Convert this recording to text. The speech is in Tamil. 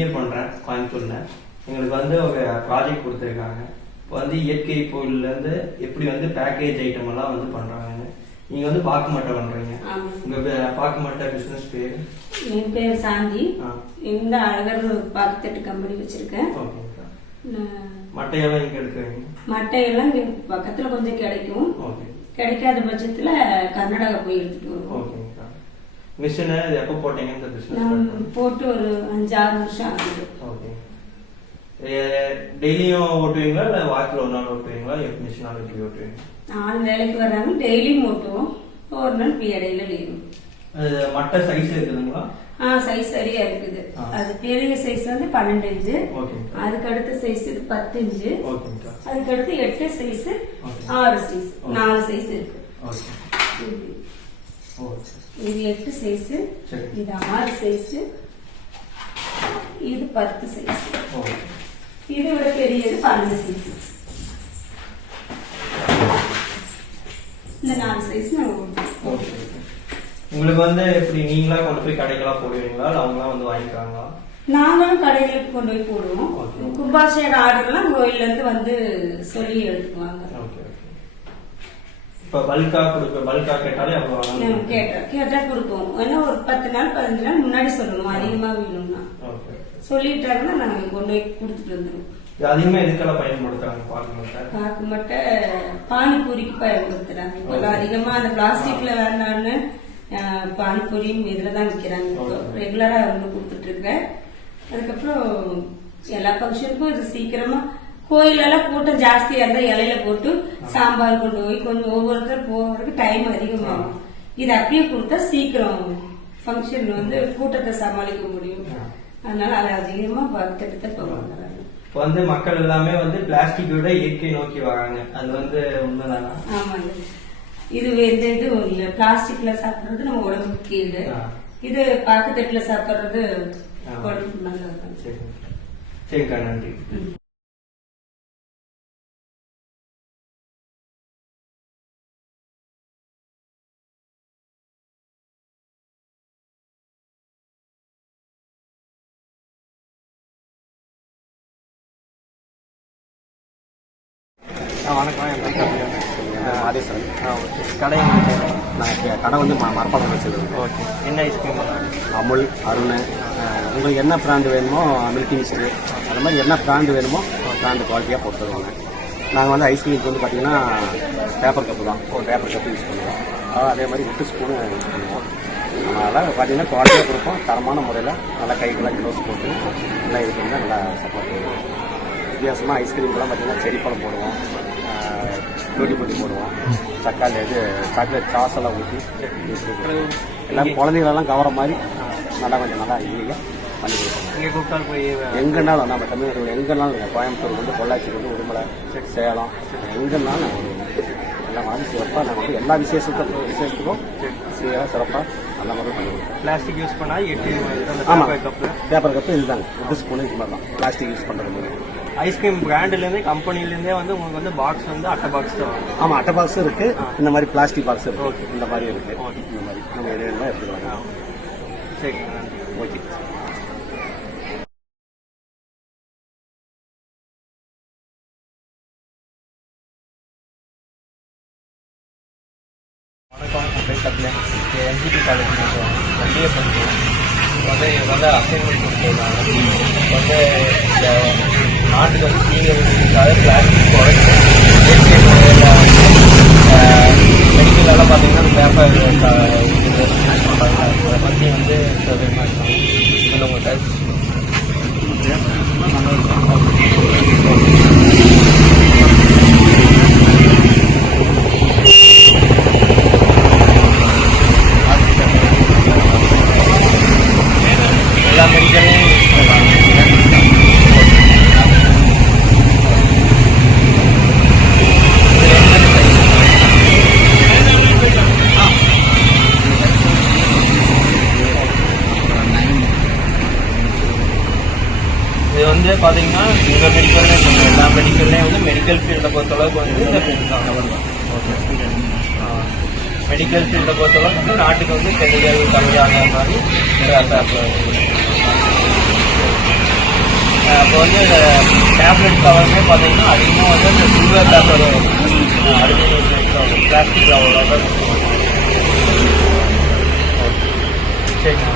MBA பண்ணுறேன் கோயம்புத்தூரில். எங்களுக்கு வந்து ஒரு ப்ராஜெக்ட் கொடுத்துருக்காங்க. இப்போ வந்து இயற்கை பொருள்லேருந்து எப்படி வந்து பேக்கேஜ் ஐட்டம் எல்லாம் வந்து பண்ணுறாங்க. நீங்கள் வந்து பார்க்க மாட்டே பண்ணுறீங்க. உங்கள் பார்க்க மாட்டே பிஸ்னஸ் பேர்? என் பேர் சாந்தி. இந்த அழகர் பாக்கெட்டு கம்பெனி வச்சுருக்கேன். ஓகேங்கக்கா. மட்டையெல்லாம் இங்கே எடுக்கிறீங்க? மட்டையெல்லாம் இங்கே பக்கத்தில் கொஞ்சம் கிடைக்கும். ஓகே. கிடைக்காத பட்சத்தில் கர்நாடகா போய் எடுத்துகிட்டு வருவோம். ஓகேங்கக்கா. மிஷினை எப்போ போட்டீங்க இந்த பிஸ்னஸ்? போட்டு ஒரு 5-6 வருஷம் ஆகுது. ஓகே. டெய்லியும் ஓட்டுவீங்களா இல்லை வாரத்தில் ஒரு நாள் ஓட்டுவீங்களா? மிஷின் நாள் எப்படி ஓட்டுவீங்க? 4 வேலைக்கு வர்றாங்க, டெய்லியும் ஓட்டுவோம். ஒரு நாள் இடையில லீவு. மட்டை சைஸ் இருக்குதுங்களா? சைஸ் சரியா இருக்குது. அது பெரிய சைஸ் வந்து 12 இன்ச்சு. அதுக்கு அடுத்த சைஸ் 10 இன்ச்சு. அதுக்கு அடுத்து 8 சைஸ், 6 சைஸ், 4 சைஸ் இருக்கு. இது 8 சைஸ், இது 6 சைஸ், இது 10 சைஸ். இது விட பெரியது 12 சைஸ். இந்த 4 சைஸ் உங்களுக்கு வந்து எப்படி நீங்களா கொண்டு போய் கடைக்கெல்லாம் போடுவீங்களா இல்லை அவங்களாம் வந்து வாங்கிக்கிறாங்களா? நாங்களும் கடைகளுக்கு கொண்டு போய் போடுவோம். கும்பாஷேட ஆர்டர்லாம் கோயில்ல இருந்து வந்து சொல்லி எடுத்துக்குவாங்க. இப்ப பல்கா கேட்டாலே கேட்டா கொடுப்போம். ஏன்னா ஒரு 10 நாள் 15 நாள் முன்னாடி சொல்லணும். அதிகமா வேணும்னா சொல்லிட்டாருன்னா நாங்க கொண்டு போய் கொடுத்துட்டு வந்துடுவோம். அதிகமா எதுக்கெல்லாம் பயன்படுத்துறாங்க? பாக்கு மட்டை பானிபூரிக்கு பயன்படுத்துறாங்க. இப்ப அதிகமா அந்த பிளாஸ்டிக்ல வேணான்னு பானிபூரியும் இதுலதான் விற்கிறாங்க. ரெகுலரா அவங்க கொடுத்துட்டு இருக்கேன். அதுக்கப்புறம் எல்லா ஃபங்க்ஷனுக்கும் இது சீக்கிரமா கோயிலெல்லாம் கூட்டம் ஜாஸ்தியா இருந்தா இலையில போட்டு சாம்பார் கொண்டு போய் கொஞ்சம் ஒவ்வொருத்தர் போறதுக்கு டைம் அதிகமாகும். இது அப்படியே கொடுத்தா சீக்கிரம் ஃபங்க்ஷன் வந்து கூட்டத்தை சமாளிக்க முடியும். அதனால அது அதிகமா பக்தத்தை போவாங்க. இப்போ வந்து மக்கள் எல்லாமே வந்து பிளாஸ்டிக் விட இயற்கை நோக்கி வராங்க. அது வந்து உண்மைதானா? ஆமாங்க. இது எந்த இதுவும் இல்ல. பிளாஸ்டிக்ல சாப்பிடுறது நம்ம உடம்புக்கு கீழே. இது பாக்கெட்ல சாப்பிடுறது உடம்புக்கு நல்லது. சரிக்கா, நன்றி. வணக்கம். என் பேர் மாதேஸ்வரன். கடை கடை வந்து மரப்பாக்கம் வச்சுருக்கோம். ஓகே. என்ன ஐஸ்கிரீம்? அமுல், அருண், உங்களுக்கு என்ன பிராண்டு வேணுமோ மில்கி மிஸ்ட்ரி, அது மாதிரி என்ன பிராண்டு வேணுமோ பிராண்டு குவாலிட்டியாக போட்டு தருவாங்க. நாங்கள் வந்து ஐஸ்கிரீமுக்கு வந்து பார்த்தீங்கன்னா பேப்பர் கப்பு தான், பேப்பர் கப்பு யூஸ் பண்ணுவோம். அதே மாதிரி விட்டு ஸ்பூனும் யூஸ் பண்ணுவோம். அதனால் பார்த்தீங்கன்னா குவாலிட்டியாக கொடுப்போம். தரமான முறையில் நல்லா கைக்கெல்லாம் க்ளோஸ் போட்டு நல்லா இது பண்ணி நல்லா சப்போர்ட் பண்ணுவோம். வித்தியாசமாக ஐஸ்கிரீம்லாம் பார்த்தீங்கன்னா செரி பழம் போடுவோம், டூட்டி பொட்டி போடுவோம், சாக்லேட் சாஸ் எல்லாம் ஊற்றி எல்லாம் குழந்தைகளெல்லாம் கவர மாதிரி நல்லா கொஞ்சம் நல்லா ஈஸியாக பண்ணி கொடுப்போம். இங்கே கூப்பிட்டால் போய் எங்கேனாலும் நம்ம தமிழ்நாட்டில் எங்கேனாலும் கோயம்புத்தூர் வந்து பொள்ளாச்சி வந்து உடுமலை, சேலம், எங்கேனாலும் நாங்கள் எல்லா மாதிரி சிறப்பாக நாங்கள் வந்து எல்லா விசேஷத்துக்கும் சிறப்பாக நல்ல மாதிரி பண்ணி கொடுப்போம். பிளாஸ்டிக் யூஸ் பண்ணால் ஆமாம், பேப்பர் கப்பு இதுதாங்க. விட்டு ஸ்பூனு இது மாதிரி தான் பிளாஸ்டிக் யூஸ் பண்ணுறது மாதிரி. ஐஸ்கிரீம் பிராண்ட்லேருந்தே கம்பெனிலேருந்தே வந்து உங்களுக்கு வந்து பாக்ஸ் வந்து அட்டை பாக்ஸ் தான். ஆமாம், அட்டை பாக்ஸும் இருக்குது, இந்த மாதிரி பிளாஸ்டிக் பாக்ஸ் இருக்குது, இந்த மாதிரி இருக்குது. இந்த மாதிரி நம்ம எது வேணுமோ எடுத்துக்கலாம். சரி, ஓகே. வணக்கம். என் பேர் கபிலன். என்ஜிபி காலேஜ் MBA பண்ணுறோம். இப்போ வந்து எனக்கு வந்து அசைன்மெண்ட் கொடுத்துருக்காங்க. இப்போ வந்து நாட்டுக்கு வந்து தீங்கிறதுக்காக பிளாஸ்டிக் குறைக்கும் இயற்கை முறையில் மெடிக்கலெல்லாம் பார்த்தீங்கன்னா பேப்பர் யூஸ் பண்ணுறாங்க. அதை பற்றி வந்து இல்லை உங்கள்கிட்ட எல்லா மெடிக்கலையும் யூஸ் பண்ணுறாங்க. இது வந்து பார்த்தீங்கன்னா உங்கள் மெடிக்கல்லே எல்லா மெடிக்கல்லையும் வந்து மெடிக்கல் ஃபீல்டை பொறுத்தளவுக்கு வந்து இந்த ஃபீல்டு தான். ஓகே. மெடிக்கல் ஃபீல்டை பொறுத்தளவுக்கு வந்து நாட்டுக்கு வந்து கெமிக்கல் கம்மியாகிற மாதிரி நிறையா அப்போ வந்து டேப்லெட் கவருமே பார்த்தீங்கன்னா அதிகமாக வந்து அந்த silver paper aluminium plastic cover தான் சரி